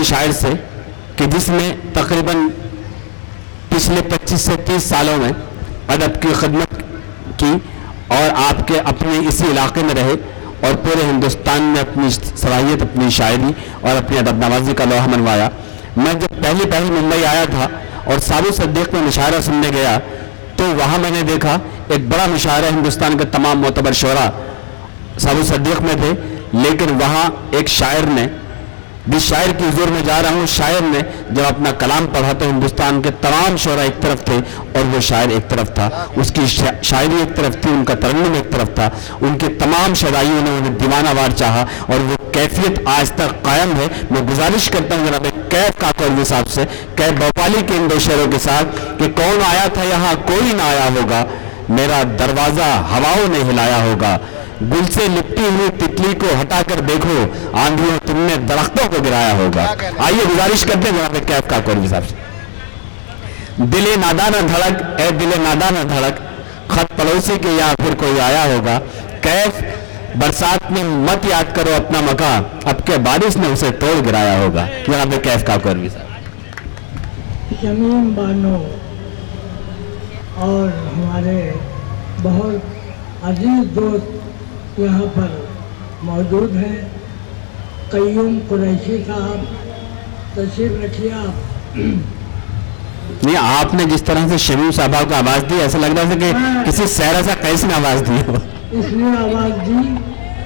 ایسے شاعر سے کہ جس نے تقریباً پچھلے 25 سے 30 سالوں میں ادب کی خدمت کی اور آپ کے اپنے اسی علاقے میں رہے اور پورے ہندوستان میں اپنی صلاحیت، اپنی شاعری اور اپنی ادب نوازی کا لوحہ منوایا. میں جب پہلی ممبئی آیا تھا اور سابو صدیق میں مشاعرہ سننے گیا تو وہاں میں نے دیکھا ایک بڑا مشاعرہ ہندوستان کے تمام معتبر شعراء سابو صدیق میں تھے، لیکن وہاں ایک شاعر نے، جس شاعر کی حضور میں جا رہا ہوں، شاعر نے جب اپنا کلام پڑھا تو ہندوستان کے تمام شعراء ایک طرف تھے اور وہ شاعر ایک طرف تھا. اس کی شاعری ایک طرف تھی، ان کا ترنم ایک طرف تھا. ان کے تمام شدائیوں نے انہیں دیوانہ وار چاہا اور وہ کیفیت آج تک قائم ہے. میں گزارش کرتا ہوں جناب کیف کاکوروی صاحب سے، کیف بھوپالی کے ان دو شعروں کے ساتھ کہ کون آیا تھا یہاں کوئی نہ آیا ہوگا، میرا دروازہ ہواؤں نے ہلایا ہوگا، گل سے لپٹی ہوئی تتلی کو ہٹا کر دیکھو، آندھیوں تم نے درختوں کو گرایا ہوگا. آئیے گزارش کرتے ہیں جناب کیف کاکوروی صاحب سے. دل ناداں نہ دھڑک، اے دل ناداں نہ دھڑک، خط پڑوسی کے یا پھر کوئی آیا ہوگا. کیف برسات میں مت یاد کرو اپنا مکان، اب کے بارش نے اسے توڑ گرایا ہوگا. جناب کیف کاکوروی صاحب. شمیم بانو اور ہمارے بہت عزیز دوست یہاں پر موجود ہیں. قیوم قریشی صاحب تشریف رکھیے. آپ نہیں، آپ نے جس طرح سے شمیم صاحبہ کو آواز دی ایسا لگ رہا تھا کہ کسی سہرا سا قیس نے آواز دی ہو. اس لیے آواز دی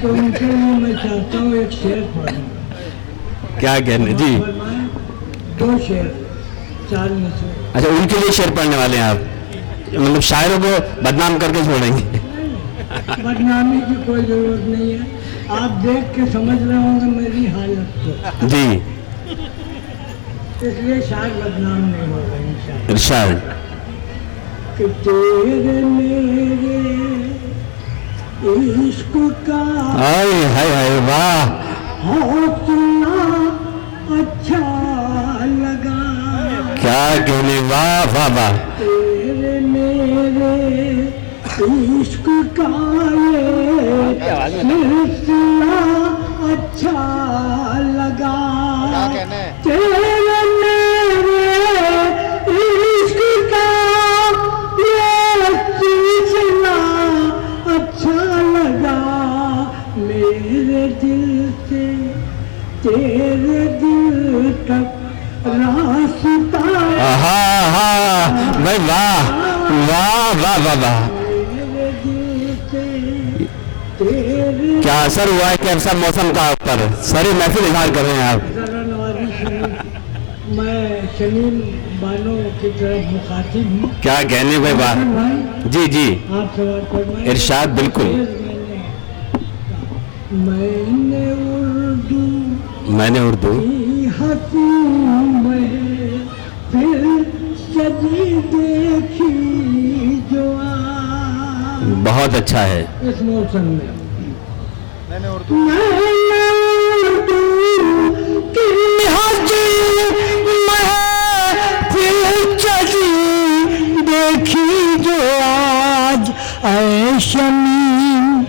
تو ان کے لیے میں چاہتا ہوں ایک شعر پڑھوں. کیا کہنے جی؟ 2 شعر 4 میں سے. اچھا، ان کے لیے شعر پڑھنے والے ہیں آپ، مطلب شاعروں کو بدنام کر کے چھوڑیں گے؟ بدنامی کی کوئی ضرورت نہیں ہے. آپ دیکھ کے سمجھ رہے ہوں گے میری حالت کو جی. اس لیے شاعر بدنام نہیں ہوگا انشاءاللہ. ارشاد. کہ تیرے میرے عشق کا ہائے ہائے ہائے واہ، حوصلہ اچھا لگا. کیا کہنے، واہ واہ واہ. تیرے میرے عشق کا یہ سلسلہ اچھا لگا. تیرے میرے عشق کا یہ سلسلہ اچھا لگا. میرے دل سے تیرے دل تک راستہ. ہاں ہاں بھائی، واہ واہ واہ واہ واہ. کیا اثر ہوا ہے کہ اب سب موسم کا اوپر ساری محفل اظہار کر رہے ہیں آپ. میں شمیم بانو کی طرف مخاطب ہوں. کیا کہنے بھائی، واہ. جی جی آپ سوال فرمائیں. ارشاد. بالکل. میں نے اردو ہنسی میں پھر سجی دیکھی جو بہت اچھا ہے. اس موسم میں میں نے اردو کی ہنسی میں پھر سجی دیکھی جو آج. اے شمیم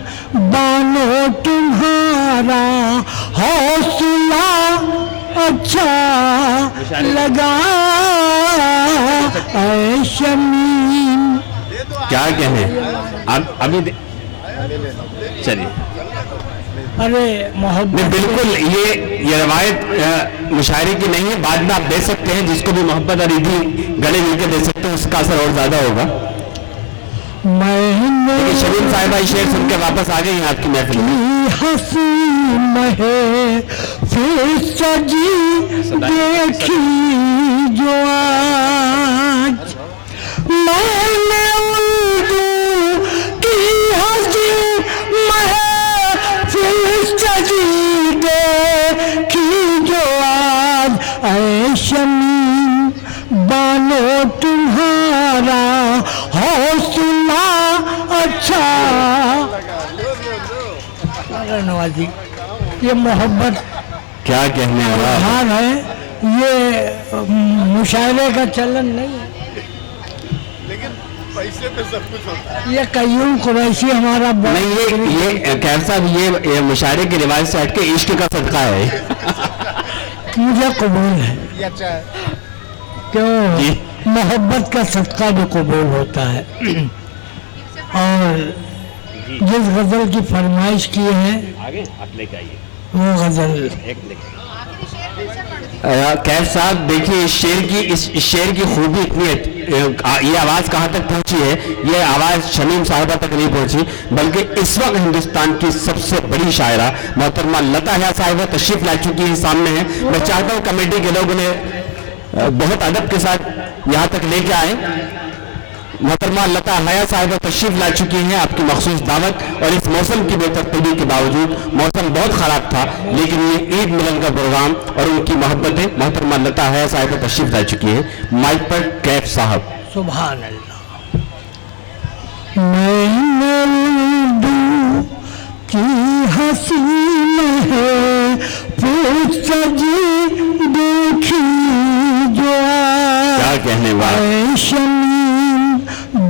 بانو تمہارا حوصلہ اچھا لگا. اے شمیم. کیا کہنے ابھی چلیے. ارے محبت بالکل، یہ روایت مشاعرے کی نہیں ہے، بعد میں آپ دے سکتے ہیں، جس کو بھی محبت اور عیدی گلے مل کے دے سکتے ہیں، اس کا اثر اور زیادہ ہوگا. شمیم صاحبہ شعر سن کے واپس آ گئی ہیں آپ کی محفل میں. ہنسی میں پھر سجی دیکھی جو آج. میں نے اردو کی ہنسی میں پھر سجی دیکھی جو آج. اے شمیم بانو تمہارا حوصلہ اچھا. نوازی یہ محبت کیا کہنے ہار ہے، یہ مشاعرے کا چلن نہیں ہے. لیکن پیسے پہ سب کچھ ہوتا ہے. یہ قیوم قریشی ہمارا نہیں، یہ کیف صاحب یہ مشاعرے کی روایت سے ہٹ کے عشق کا صدقہ ہے. मुझे कबूल है। ये अच्छा है। क्यों? मोहब्बत का सदका भी कबूल होता है। और जिस गज़ल की फरमाइश की है आगे आप लेके आइए वो गज़ल कैफ साहब, देखिए इस शेर की खूबी इतनी ये आवाज़ कहाँ तक पहुँची है, ये आवाज़ शमीम साहिबा तक नहीं पहुँची, बल्कि इस वक्त हिंदुस्तान की सबसे बड़ी शायरा मोहतरमा लता हया साहिबा तशरीफ ला चुकी है, सामने है। मैं चाहता हूँ कमेटी के लोग उन्हें बहुत अदब के साथ यहाँ तक लेके आए। मोहतरमा लता हया साहिबा तशरीफ ला चुकी हैं, आपकी मखसूस दावत। और इस मौसम की बेतरतीबी के बावजूद, मौसम बहुत ख़राब था, लेकिन ये ईद मिलन का प्रोग्राम और उनकी मोहब्बतें, मोहतरमा लता हया साहिबा तशरीफ ला चुकी हैं। माइक पर कैफ साहब। सुभान अल्लाह। मैं उर्दू की हसीन है पूछ सजी देखी जो क्या कहने वाला शमीम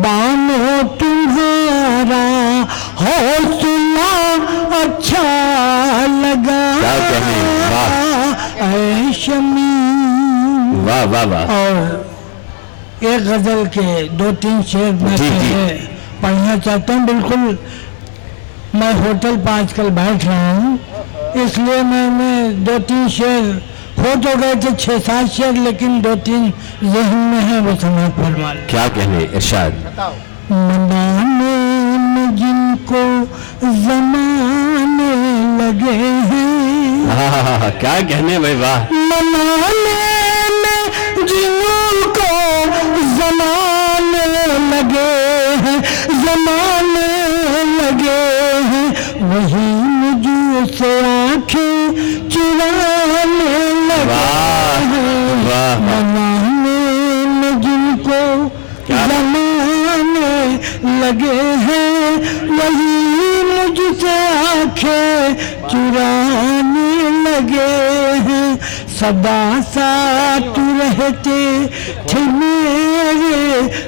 बानो तुम्हारा हौसला अच्छा लगा। क्या कहने, वाह ऐ शमीम। वाह वाह वाह। और एक गज़ल के 2-3 शेर मैं जी, जी। पढ़ना चाहता हूँ। बिल्कुल मैं होटल पर आजकल बैठ रहा हूँ, इसलिए मैंने 2-3 शेर हो तो गए थे 6-7 शेर, लेकिन 2-3 ज़हन में है, वो समाज फरमा लें। क्या कहने, इरशाद। मनाने में जिनको ज़माने लगे हैं, हाँ, क्या कहने भाई, वाह। मनाने में जिनको ज़माने लगे हैं, ज़माने लगे हैं, वही मुझसे आँखें चुराने लगे हैं। वाह। मनाने में जिनको ज़माने लगे हैं, वही मुझसे आँखें चुराने लगे हैं। सदा साथ रहते थे मेरे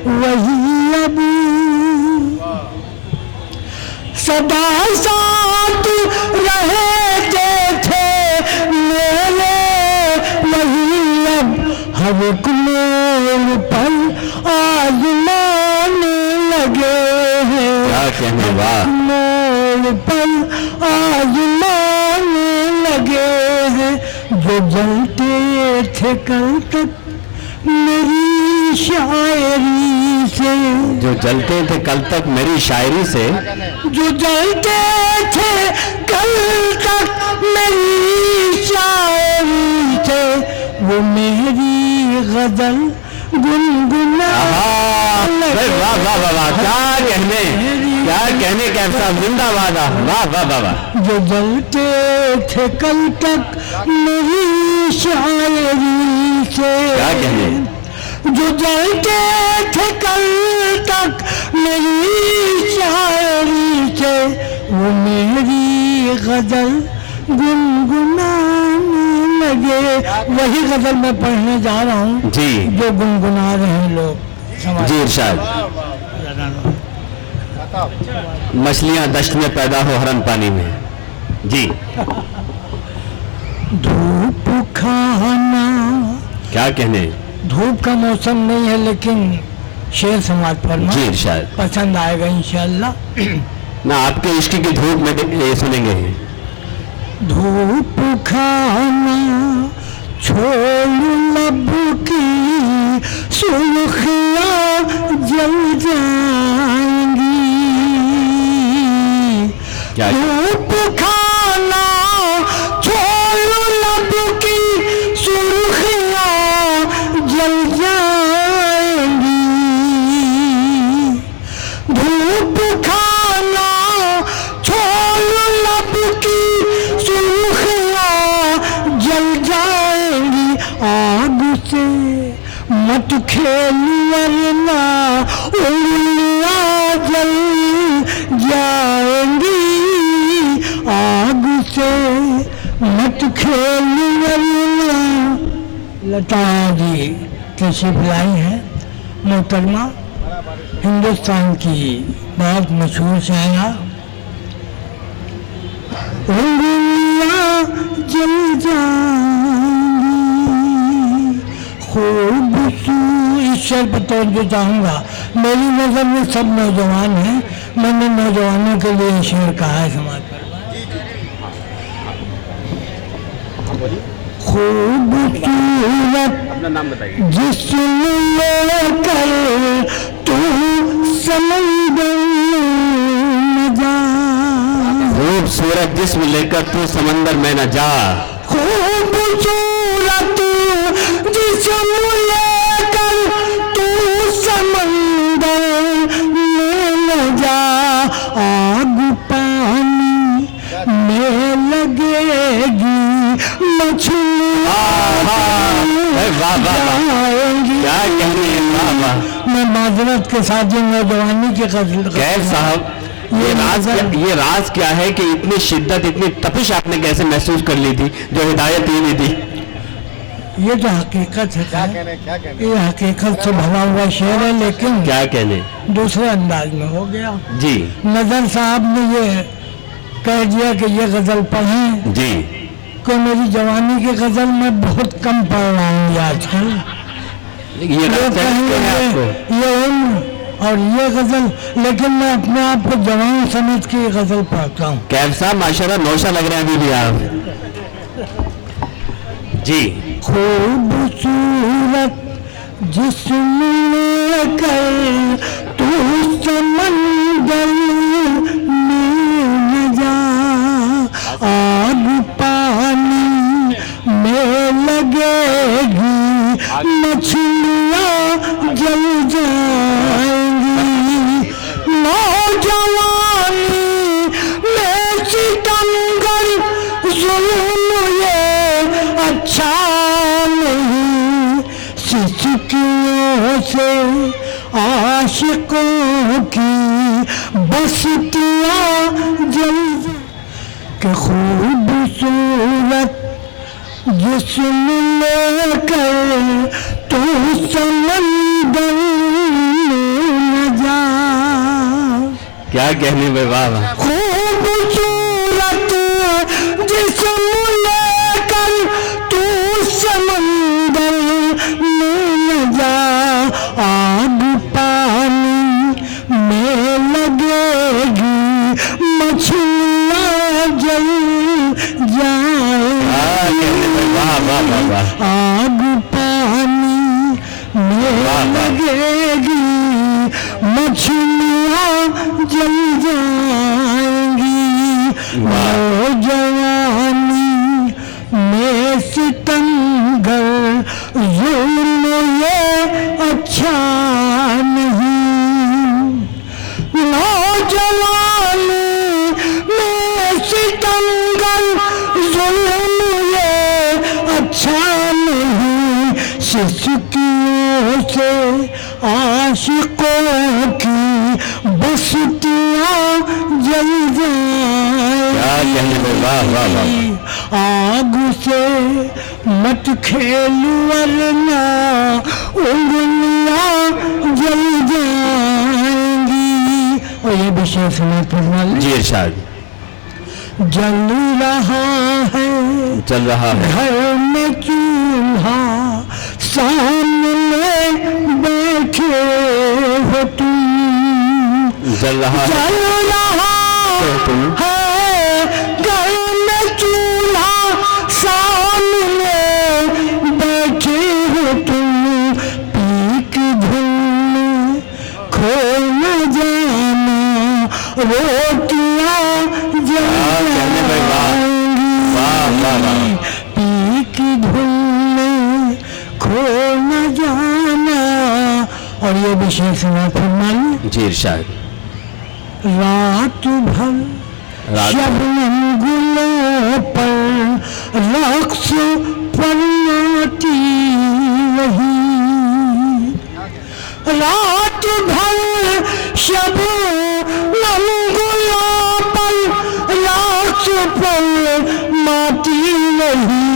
वही अब, सदा साथ रहते थे मेरे वही अब, हर एक मोड़ पर आजमाने लगे हैं। क्या कहने, वाह। मोड़ पर आजमाने लगे हैं। जो जलते थे कल तक मेरी शायरी से, जो जलते थे कल तक मेरी शायरी से, जो जलते थे कल तक मेरी शायरी से, वो मेरी गजल गुनगुना। वाह वाह वाह वाह, क्या कहने कैफ साहब, जिंदाबाद, वाह वाह वाह वाह। जो जलते थे कल तक मेरी शायरी से, क्या कहने, जो जलते थे कल तक मेरी शायरी से, वो मेरी गजल गुनगुनाने लगे। वही गजल मैं पढ़ने जा रहा हूँ जी जो गुनगुना रहे हैं लोग। जी, इरशाद। मछलियां दश्त में पैदा हो हरन पानी में। जी। धूप खाना। क्या कहने, धूप का मौसम नहीं है, लेकिन शेर समाज फरमा जी, इरशाद। पसंद आएगा इंशाअल्लाह। ना आपके इश्क की धूप में ये सुनेंगे। धूप खाना छोड़ लब की सुर्खियाँ जल जाएंगी। क्या धूप खाना छोड़ लब की सुर्खियाँ जल जाएंगी। धूप खाना छोड़ लब की सुर्खियाँ जल जाएंगी। आग से मत खेल वरना उंगलियाँ जल जाएंगी। आग से मत खेल वरना। लता जी तशरीफ लाई है मोहतरमा, हिंदुस्तान की बहुत मशहूर शायरा। उंगलियाँ जल जाएंगी शेर पर तवज्जो चाहूँगा। मेरी नज़र में सब नौजवान हैं, मैंने नौजवानों के लिए शेर कहा है समाज पर। खूबसूरत अपना नाम बताइए। जिस्म लेकर तू समंदर में जा, खूबसूरत जिस्म लेकर तू समंदर में न जा, खूबसूरत जिस्म लेकर तू समंदर में न जा, आग पानी में लगेगी मछलियाँ जाएंगी। क्या कहने हैं, वाह वाह। मैं माजरत के साथ जो नौजवानी की कैफ साहब, ये राज क्या है कि इतनी शिद्दत, इतनी तपिश आपने कैसे महसूस कर ली थी जो हिदायत ही नहीं थी? ये तो हकीकत है, क्या कहने ये हकीकत से भरा हुआ शेर है, लेकिन क्या कहने दूसरे अंदाज में हो गया जी। नजर साहब ने ये कह दिया कि ये गजल पढ़ें जी। कि मेरी जवानी की गजल मैं बहुत कम पढ़ रहा हूँ आजकल। ये राज कहेंगे है आपको? ये उम्र और ये गजल, लेकिन मैं अपने आप को जवान समझ के ये गजल पढ़ता हूँ। कैफ साहब माशाल्लाह नौशा लग रहे हैं अभी भी आप जी। खूबसूरत जिस्म लेकर तू समंदर में न जा, आग पानी में लगेगी मछलियाँ जल जाएंगी, नौजवानी में सितमगर जुल्म ये अच्छा नहीं, सिसकियों से आशिकों की बस्तियाँ जल के, खूबसूरत जिस्म लेकर तू समंदर में जा। क्या कहने में, वाह वाह। खूबसूरत जिस्म लेकर तू समंदर में न जा, आग पानी में लगेगी मछलियाँ जल जाएंगी, वाह वाह वाह वाह। आग पानी में लगेगी मछलियाँ जल जाएंगी, नौजवानी में सितमगर जुल्म ये अच्छा नहीं, नौजवानी में सितमगर जुल्म ये अच्छा नहीं, सिसकियों से आशिकों की बस्तियाँ जल जाएंगी, वाह वाह वाह। आग से मत खेल वरना उंगलियाँ जल जाएंगी। और ये विषय सुना पढ़ना जी इरशाद। जल रहा है, चल रहा है घर में चूल्हा, सामने बैठे हो तुम, जल रहा है जल रहा तुम, है घर में चूल्हा, सामने बैठे हो तुम, पीक धुन खो न जाना, रोटियां जल जाएंगी, पीक धुन खो न जाना। और ये विषय सुना फरमाइए जी इरशाद। रात भर शबनम गुलों पर रक्स फरमाती रही, रात भर शबनम गुलों पर रक्स फरमाती रही,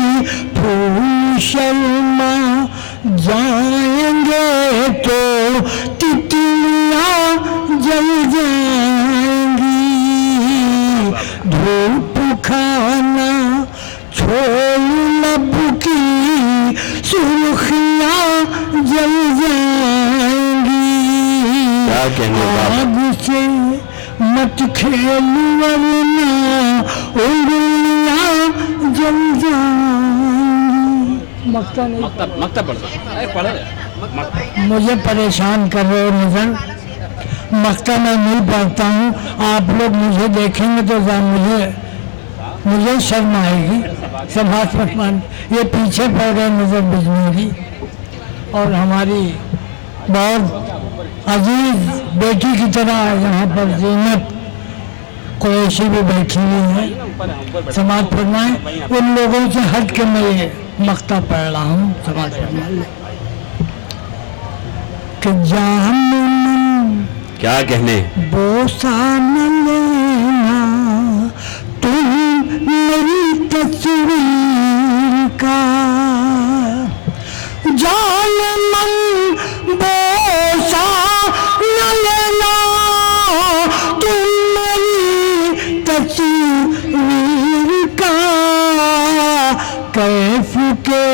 फूल शर्मा जाएंगे तो तितलियाँ जल जाएंगी, धूप खाना छोड़ लब की सुर्खियाँ जल जाएंगी। کیا کہنے کا آگ سے مت کھیل ورنہ انگلیاں جل جائیں. مکتا نہیں مکتب پڑھتا مجھے پریشان کر رہے ہو نظر. مکتا میں نہیں پڑھتا ہوں. آپ لوگ مجھے دیکھیں گے تو مجھے شرم آئے گی. سبھاش پسمان یہ پیچھے پڑ گئے نظر بجنوری اور ہماری بہت عزیز بیٹی کی طرح یہاں پر زینت قریشی بھی بیٹھی ہوئی ہے. سماعت فرمائیں. ان لوگوں سے ہٹ کے میں یہ مکتا پڑھ رہا ہوں. سماعت فرمائیں کہ جان کیا کہنے بوسا نہ لینا تم میری تصویر کا. جان من بوسا نہ لینا تم میری تصویر کا. کیف کے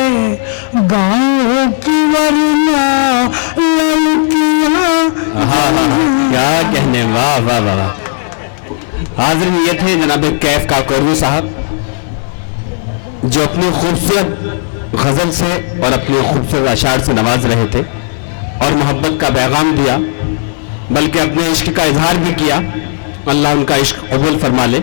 گاؤں کی ورنہ لڑکیاں. کیا کہنے. واہ واہ واہ. حاضرین یہ تھے جناب کیف کاکوری صاحب جو اپنی خوبصورت غزل سے اور اپنے خوبصورت اشعار سے نواز رہے تھے اور محبت کا پیغام دیا بلکہ اپنے عشق کا اظہار بھی کیا. اللہ ان کا عشق قبول فرما لے.